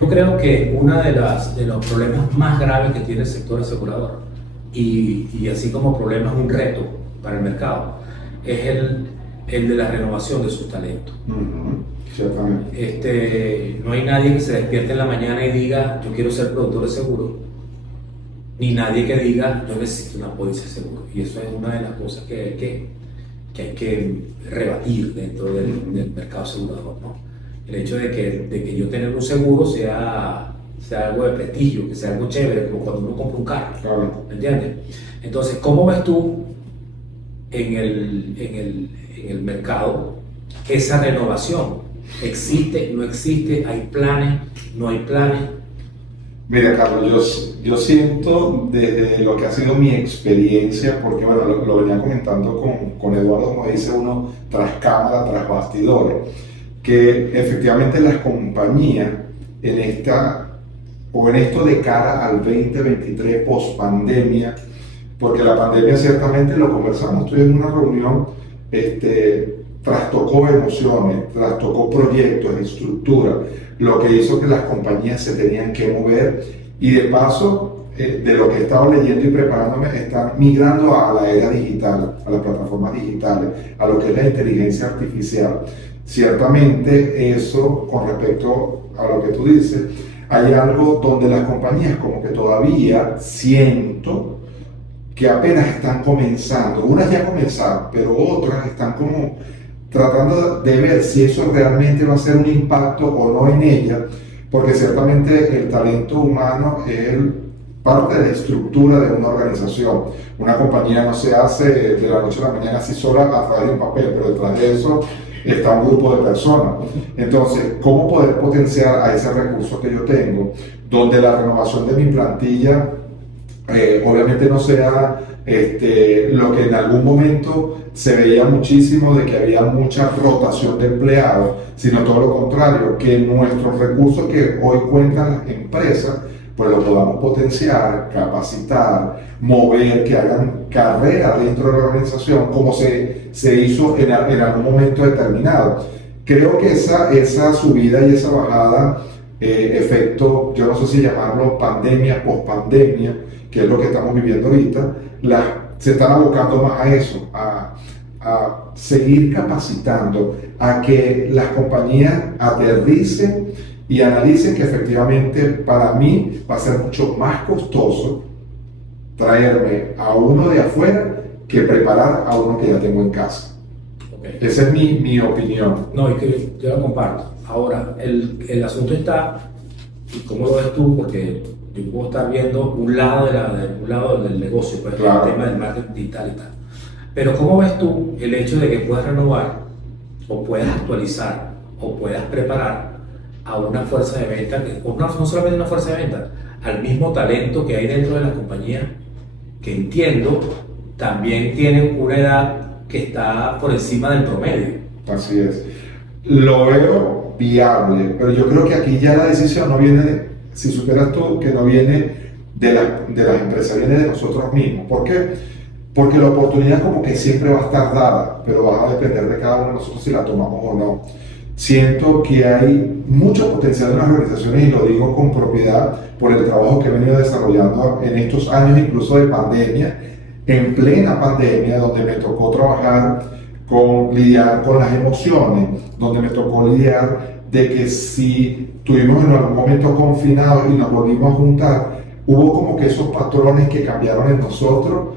Yo creo que uno de los problemas más graves que tiene el sector asegurador, y así como problema es un reto para el mercado, es el de la renovación de sus talentos. Ciertamente. No hay nadie que se despierte en la mañana y diga yo quiero ser productor de seguro, ni nadie que diga yo necesito una póliza de seguro. Y eso es una de las cosas que hay que rebatir dentro del mercado asegurador, ¿no? El hecho de que yo tener un seguro sea algo de prestigio, que sea algo chévere, como cuando uno compra un carro, Claro. ¿me entiendes? Entonces, ¿cómo ves tú en el mercado esa renovación? ¿Existe, no existe? ¿Hay planes, no hay planes? Mira, Carlos, yo siento desde lo que ha sido mi experiencia, porque bueno, lo venía comentando con Eduardo, como dice uno, tras cámara, tras bastidores, que efectivamente las compañías en esto de cara al 2023 post pandemia, porque la pandemia ciertamente lo conversamos, estoy en una reunión, trastocó emociones, trastocó proyectos, estructura, lo que hizo que las compañías se tenían que mover y de paso, de lo que he estado leyendo y preparándome, están migrando a la era digital, a las plataformas digitales, a lo que es la inteligencia artificial. Ciertamente eso, con respecto a lo que tú dices, hay algo donde las compañías como que todavía siento que apenas están comenzando. Unas ya comenzaron, pero otras están como tratando de ver si eso realmente va a ser un impacto o no en ella, porque ciertamente el talento humano es parte de la estructura de una organización. Una compañía no se hace de la noche a la mañana así sola a través de un papel, pero detrás de eso está un grupo de personas. Entonces, ¿cómo poder potenciar a ese recurso que yo tengo, donde la renovación de mi plantilla obviamente no sea lo que en algún momento se veía muchísimo de que había mucha rotación de empleados, sino todo lo contrario, que nuestros recursos que hoy cuentan las empresas, pues los podamos potenciar, capacitar, mover, que hagan carrera dentro de la organización, como se hizo en algún momento determinado. Creo que esa subida y esa bajada, efecto, yo no sé si llamarlo pandemia, pospandemia, que es lo que estamos viviendo ahorita, se están abocando más a eso, a seguir capacitando, a que las compañías aterricen y analicen que efectivamente para mí va a ser mucho más costoso traerme a uno de afuera que preparar a uno que ya tengo en casa. Okay. Esa es mi opinión. No, y que yo la comparto. Ahora, el asunto está, ¿y cómo lo ves tú? Porque yo puedo estar viendo un lado, un lado del negocio, pues, Claro. el tema del marketing digital y tal. Pero ¿cómo ves tú el hecho de que puedas renovar, o puedas actualizar, o puedas preparar a una fuerza de venta, no solamente una fuerza de venta, al mismo talento que hay dentro de la compañía, que entiendo también tienen una edad que está por encima del promedio? Así es. Lo veo viable, pero yo creo que aquí ya la decisión no viene, si superas tú, que no viene de las empresas, viene de nosotros mismos. ¿Por qué? Porque la oportunidad como que siempre va a estar dada, pero va a depender de cada uno de nosotros si la tomamos o no. Siento que hay mucho potencial en las organizaciones y lo digo con propiedad por el trabajo que he venido desarrollando en estos años, incluso de pandemia, en plena pandemia, donde me tocó trabajar lidiar con las emociones, donde me tocó lidiar de que si tuvimos en algún momento confinados y nos volvimos a juntar, hubo como que esos patrones que cambiaron en nosotros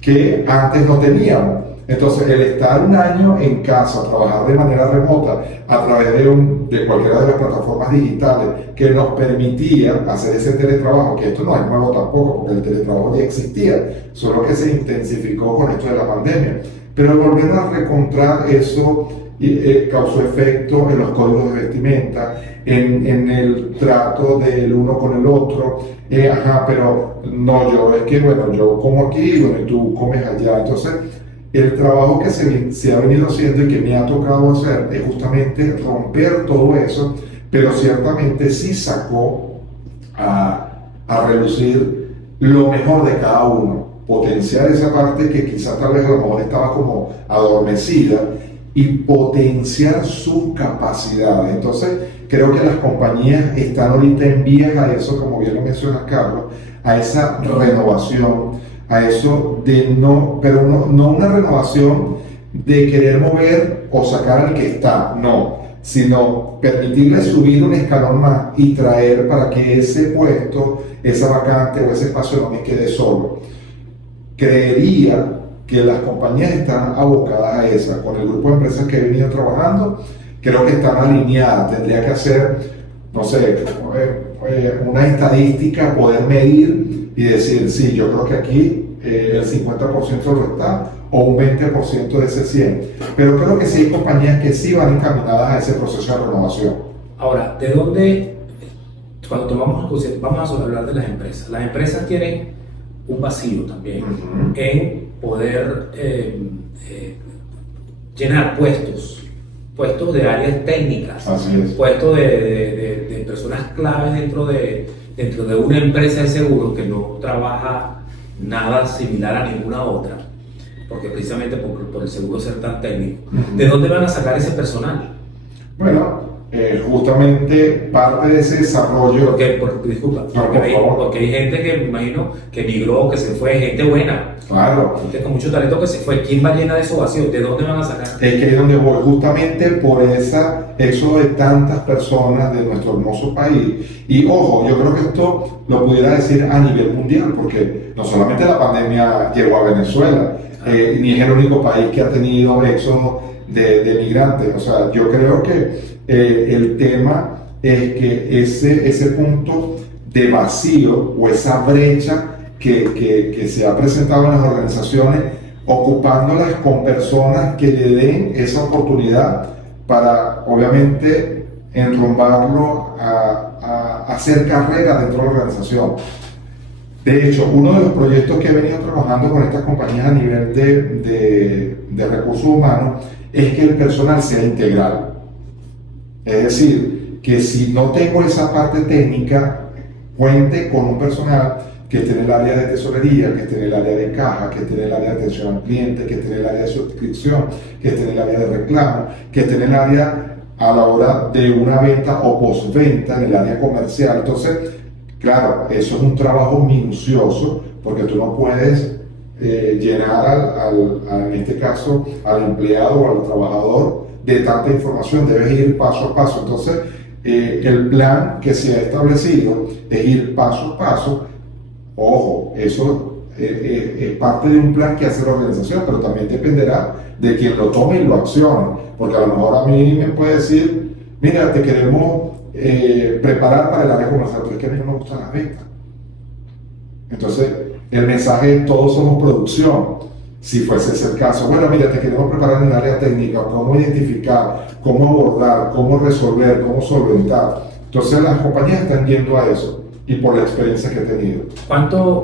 que antes no teníamos. Entonces, el estar un año en casa, trabajar de manera remota a través de cualquiera de las plataformas digitales que nos permitía hacer ese teletrabajo, que esto no es nuevo tampoco, porque el teletrabajo ya existía, solo que se intensificó con esto de la pandemia. Pero el volver a reencontrar eso causó efecto en los códigos de vestimenta, en el trato del uno con el otro. Pero no, yo es que, bueno, yo como aquí, bueno, y tú comes allá. Entonces, el trabajo que se ha venido haciendo y que me ha tocado hacer es justamente romper todo eso, pero ciertamente sí sacó a relucir lo mejor de cada uno, potenciar esa parte que quizás tal vez a lo mejor estaba como adormecida y potenciar sus capacidades. Entonces, creo que las compañías están ahorita en vías a eso, como bien lo menciona Carlos, a esa renovación, a eso de no, pero no una renovación de querer mover o sacar al que está, no, sino permitirle subir un escalón más y traer para que ese puesto, esa vacante o ese espacio no me quede solo. Creería que las compañías están abocadas a esa, con el grupo de empresas que he venido trabajando, creo que están alineadas, tendría que hacer, no sé, una estadística, poder medir y decir, sí, yo creo que aquí el 50% lo está, o un 20% de ese 100%, pero creo que sí hay compañías que sí van encaminadas a ese proceso de renovación. Ahora, ¿de dónde, cuando vamos a hablar de las empresas tienen un vacío también en poder llenar puestos de áreas técnicas, Así es. puestos de personas claves dentro de una empresa de seguros que no trabaja nada similar a ninguna otra, porque precisamente por el seguro ser tan técnico. ¿De dónde van a sacar ese personal? Bueno, justamente parte de ese desarrollo. Disculpa, No, por favor. porque hay gente que me imagino que migró, que se fue, gente buena, Claro, gente con mucho talento que se fue. ¿Quién va a llenar esos vacíos? ¿De dónde van a sacar? es que es donde voy, justamente por eso de tantas personas de nuestro hermoso país. Y ojo, yo creo que esto lo pudiera decir a nivel mundial, porque no solamente la pandemia llegó a Venezuela, ni es el único país que ha tenido éxodo de migrantes. O sea, yo creo que el tema es que ese punto de vacío o esa brecha que se ha presentado en las organizaciones, ocupándolas con personas que le den esa oportunidad para, obviamente, enrumbarlo a hacer carrera dentro de la organización. De hecho, uno de los proyectos que he venido trabajando con estas compañías a nivel de recursos humanos es que el personal sea integral. Es decir, que si no tengo esa parte técnica, cuente con un personal que esté en el área de tesorería, que esté en el área de caja, que esté en el área de atención al cliente, que esté en el área de suscripción, que esté en el área de reclamo, que esté en el área a la hora de una venta o postventa, en el área comercial. Entonces, claro, eso es un trabajo minucioso, porque tú no puedes llenar en este caso, al empleado o al trabajador de tanta información, debes ir paso a paso. Entonces, el plan que se ha establecido es ir paso a paso. Ojo, eso es parte de un plan que hace la organización, pero también dependerá de quien lo tome y lo accione, porque a lo mejor a mí me puede decir, mira, te queremos preparar para el área comercial, pero es que a mí no me gustan las ventas. Entonces, el mensaje es todos somos producción. Si fuese ese el caso, bueno, mira, te queremos preparar en el área técnica, cómo identificar, cómo abordar, cómo resolver, cómo solventar. Entonces, las compañías están yendo a eso, y por la experiencia que he tenido.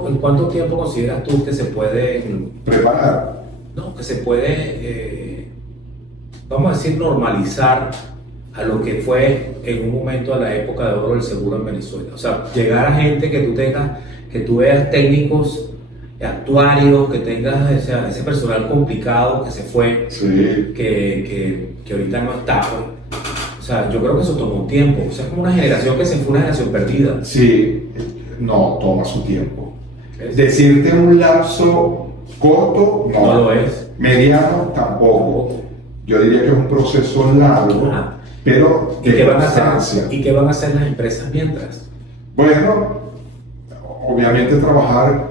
¿En cuánto tiempo consideras tú que se puede preparar? No, que se puede, vamos a decir, normalizar a lo que fue en un momento de la época de oro del seguro en Venezuela. O sea, llegar a gente que tú veas técnicos, actuarios, que tengas ese personal complicado que se fue, sí, que ahorita no está. O sea, yo creo que eso tomó un tiempo. O sea, es como una generación que se fue, una generación perdida. Sí, no, toma su tiempo. Decirte un lapso corto, no lo es. Mediano, tampoco. Yo diría que es un proceso largo, pero ¿Y qué van a hacer las empresas mientras? Bueno, obviamente trabajar,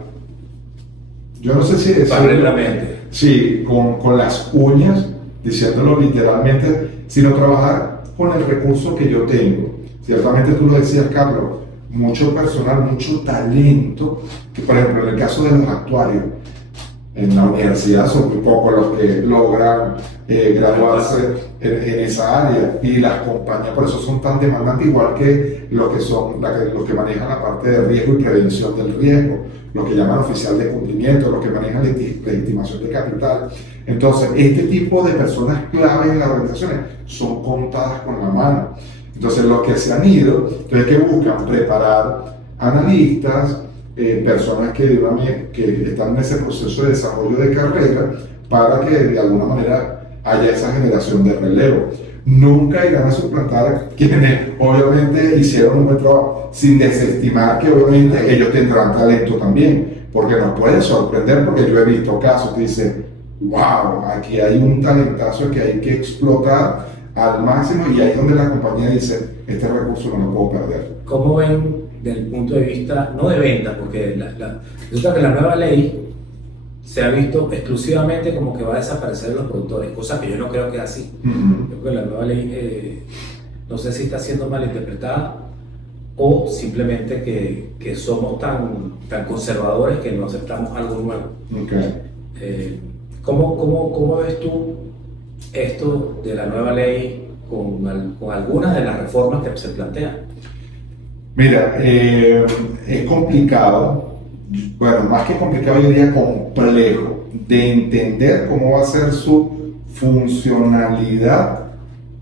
yo no sé si decirlo, paralelamente. Sí, con las uñas, diciéndolo literalmente, sino trabajar con el recurso que yo tengo. Ciertamente tú lo decías, Carlos, mucho personal, mucho talento, que por ejemplo en el caso de los actuarios, en la universidad son muy pocos los que logran graduarse en esa área, y las compañías por eso son tan demandantes, igual que los que manejan la parte de riesgo y prevención del riesgo, los que llaman oficial de cumplimiento, los que manejan legitimación de capital. Entonces, este tipo de personas claves en las organizaciones son contadas con la mano. Entonces, los que se han ido, entonces, que buscan preparar analistas, personas que están en ese proceso de desarrollo de carrera, para que de alguna manera haya esa generación de relevo. Nunca irán a suplantar quienes obviamente hicieron un buen trabajo, sin desestimar que obviamente ellos tendrán talento también, porque nos puede sorprender, porque yo he visto casos que dicen, wow, aquí hay un talentazo que hay que explotar al máximo, y ahí es donde la compañía dice, este recurso no lo puedo perder. ¿Cómo ven desde el punto de vista, no de venta, porque resulta que la nueva ley se ha visto exclusivamente como que va a desaparecer los productores, cosa que yo no creo que es así. Yo creo que la nueva ley, no sé si está siendo mal interpretada o simplemente que somos tan conservadores que no aceptamos algo nuevo. Okay. ¿Cómo ves tú esto de la nueva ley con algunas de las reformas que se plantean? Mira, es complicado, bueno, más que complicado, yo diría complejo, de entender cómo va a ser su funcionalidad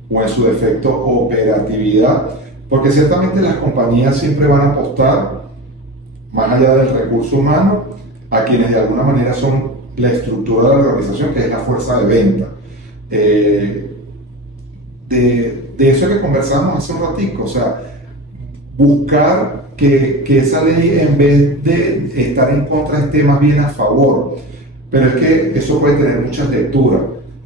o en su defecto operatividad, porque ciertamente las compañías siempre van a apostar, más allá del recurso humano, a quienes de alguna manera son la estructura de la organización, que es la fuerza de venta. De eso que conversamos hace un ratico, o sea, buscar que esa ley, en vez de estar en contra, esté más bien a favor. Pero es que eso puede tener muchas lecturas,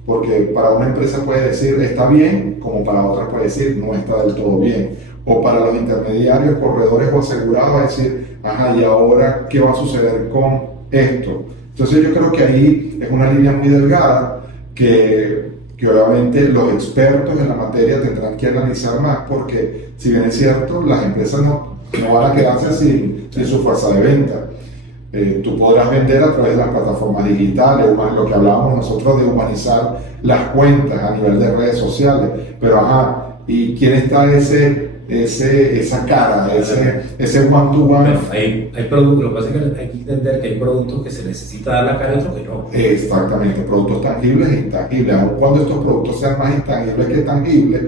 porque para una empresa puede decir está bien, como para otra puede decir no está del todo bien. O para los intermediarios, corredores o asegurados va a decir, ajá, ¿y ahora qué va a suceder con esto? Entonces yo creo que ahí es una línea muy delgada que obviamente los expertos en la materia tendrán que analizar más, porque si bien es cierto, las empresas no van a quedarse sin su fuerza de venta. Tú podrás vender a través de las plataformas digitales, lo que hablábamos nosotros de humanizar las cuentas a nivel de redes sociales, pero ajá, ¿y quién está esa cara, ese one-to-one? Hay productos, lo que pasa es que hay que entender que hay productos que se necesita dar la cara y otros que no. Exactamente, productos tangibles e intangibles. Aun cuando estos productos sean más intangibles que tangibles,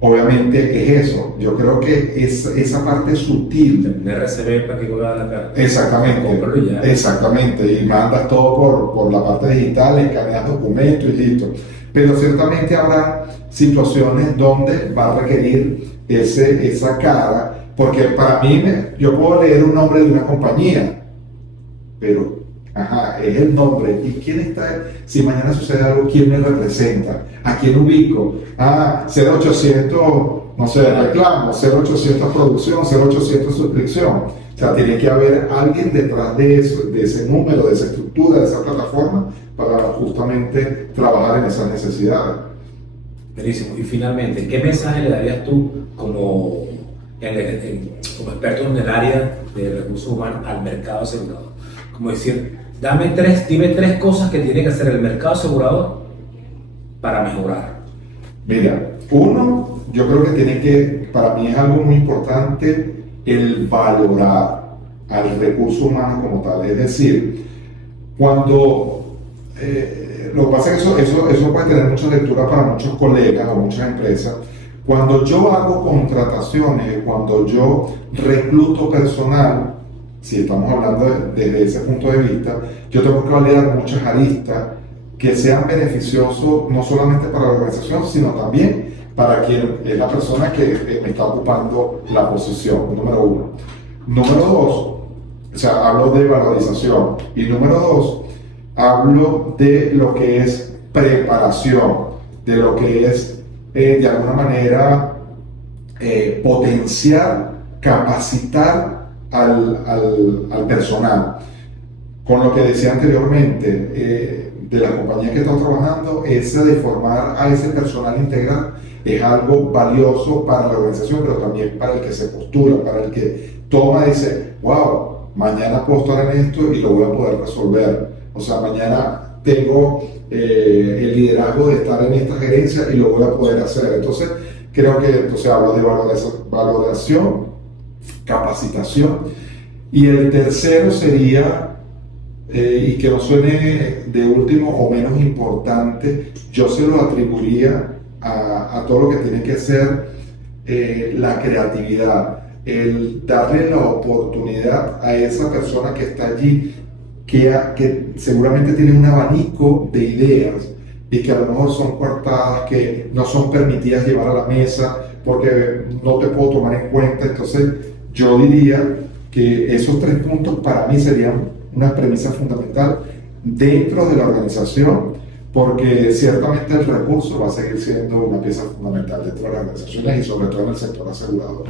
obviamente es eso. Yo creo que es esa parte sutil. Un RCB para que colgar la cara. Exactamente, y mandas todo por la parte digital, escaneas documentos y listo. Pero ciertamente habrá situaciones donde va a requerir esa cara, porque para mí, yo puedo leer un nombre de una compañía, pero ajá, es el nombre. ¿Y quién está? Si mañana sucede algo, ¿quién me representa? ¿A quién ubico? 0800, no sé, reclamo, 0800 producción, 0800 suscripción. O sea, tiene que haber alguien detrás de eso, de ese número, de esa estructura, de esa plataforma, para justamente trabajar en esas necesidades. Buenísimo. Y finalmente, ¿qué mensaje le darías tú como experto en el área de recursos humanos al mercado asegurador? Como decir, dime tres cosas que tiene que hacer el mercado asegurador para mejorar. Mira, uno, yo creo que para mí es algo muy importante, el valorar al recurso humano como tal. Es decir, cuando lo que pasa es que eso puede tener mucha lectura para muchos colegas o muchas empresas. Cuando yo hago contrataciones, cuando yo recluto personal, si estamos hablando desde ese punto de vista, yo tengo que validar muchas aristas que sean beneficiosos no solamente para la organización, sino también para quien es la persona que me está ocupando la posición, número uno. Número dos, o sea, hablo de valorización. Y número dos, hablo de lo que es preparación, de lo que es, de alguna manera, potenciar, capacitar al personal. Con lo que decía anteriormente, de la compañía que está trabajando, esa de formar a ese personal integral es algo valioso para la organización, pero también para el que se postula, para el que toma y dice, wow, mañana puedo estar en esto y lo voy a poder resolver. O sea, mañana tengo el liderazgo de estar en esta gerencia y lo voy a poder hacer. Entonces, creo que hablo de valoración, capacitación. Y el tercero sería, y que no suene de último o menos importante, yo se lo atribuiría a todo lo que tiene que ser la creatividad, el darle la oportunidad a esa persona que está allí, que seguramente tiene un abanico de ideas, y que a lo mejor son coartadas, que no son permitidas llevar a la mesa porque no te puedo tomar en cuenta. Entonces yo diría que esos 3 puntos para mí serían una premisa fundamental dentro de la organización, porque ciertamente el recurso va a seguir siendo una pieza fundamental dentro de las organizaciones y sobre todo en el sector asegurador.